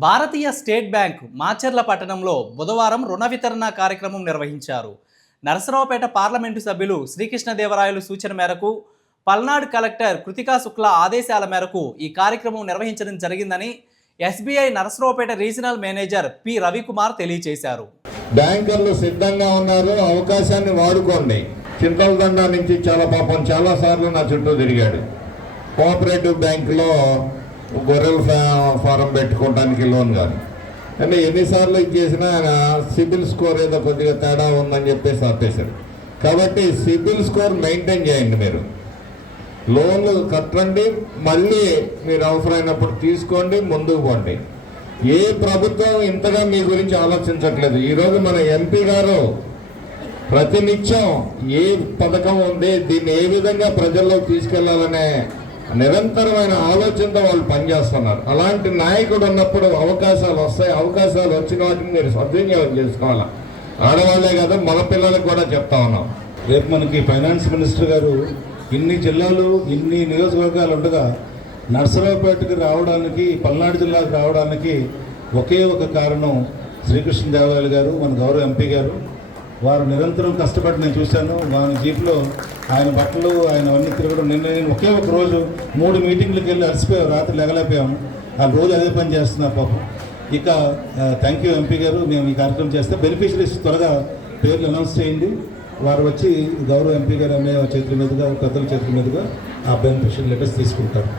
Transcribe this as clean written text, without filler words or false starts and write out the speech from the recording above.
భారతీయ state bank Macherla పట్టణంలో బుధవారం రుణ వితరణ కార్యక్రమం నిర్వహించారు. నరసరావుపేట పార్లమెంటు సభ్యులు శ్రీకృష్ణదేవరాయలు సూచన మేరకు పల్నాడు కలెక్టర్ కృతికా శుక్లా ఆదేశాల మేరకు ఈ కార్యక్రమం నిర్వహించడం జరిగిందని SBI Narasaraopet regional manager P Ravikumar తెలియజేశారు. బ్యాంకర్లు సిద్ధంగా ఉన్నారు, అవకాశాన్ని వాడుకోండి. చింతలదండ నుంచి చాలా సార్లు నా చుట్టూ తిరిగాడు. కోఆపరేటివ్ బ్యాంకులో గొర్రెల ఫారం పెట్టుకోవడానికి లోన్ కానీ అంటే ఎన్నిసార్లు ఇచ్చేసినా సిబిల్ స్కోర్ ఏదో కొద్దిగా తేడా ఉందని చెప్పేసి ఆపేశారు. కాబట్టి సిబిల్ స్కోర్ మెయింటైన్ చేయండి. మీరు లోన్లు కట్టండి, మళ్ళీ మీరు అవసరమైనప్పుడు తీసుకోండి, ముందుకు పోండి. ఏ ప్రభుత్వం ఇంతగా మీ గురించి ఆలోచించట్లేదు. ఈరోజు మన ఎంపీ గారు ప్రతినిత్యం ఏ పథకం ఉంది, దీన్ని ఏ విధంగా ప్రజల్లోకి తీసుకెళ్లాలనే నిరంతరమైన ఆలోచనతో వాళ్ళు పనిచేస్తున్నారు. అలాంటి నాయకుడు ఉన్నప్పుడు అవకాశాలు వస్తాయి. అవకాశాలు వచ్చిన వాటిని మీరు సద్వినియోగం చేసుకోవాలి. ఆడవాళ్లే కదా, మగ పిల్లలకు కూడా చెప్తా ఉన్నాం. రేపు మనకి ఫైనాన్స్ మినిస్టర్ గారు ఇన్ని జిల్లాలు ఇన్ని నియోజకవర్గాలు ఉండగా నరసరావుపేటకి రావడానికి, పల్నాడు జిల్లాకు రావడానికి ఒకే ఒక కారణం శ్రీకృష్ణదేవరాయలు గారు, మన గౌరవ ఎంపీ గారు. వారు నిరంతరం కష్టపడి నేను చూశాను. మన జీప్లో ఆయన బట్టలు ఆయన అన్నీ తిరగడం. నేను ఒకే ఒక రోజు 3 మీటింగ్లకు వెళ్ళి అలసిపోయాం, రాత్రి లెగలేకపోయాము. ఆ రోజు అదే పని చేస్తున్నారు పాపం. ఇక థ్యాంక్ యూ ఎంపీ గారు. మేము ఈ కార్యక్రమం చేస్తే బెనిఫిషరీస్ త్వరగా పేర్లు అనౌన్స్ చేయండి. వారు వచ్చి గౌరవ ఎంపీ గారు అమ్మే చేతుల మీదుగా, పెద్దల చేతుల మీదుగా ఆ బెనిఫిషరీ లెటర్స్ తీసుకుంటారు.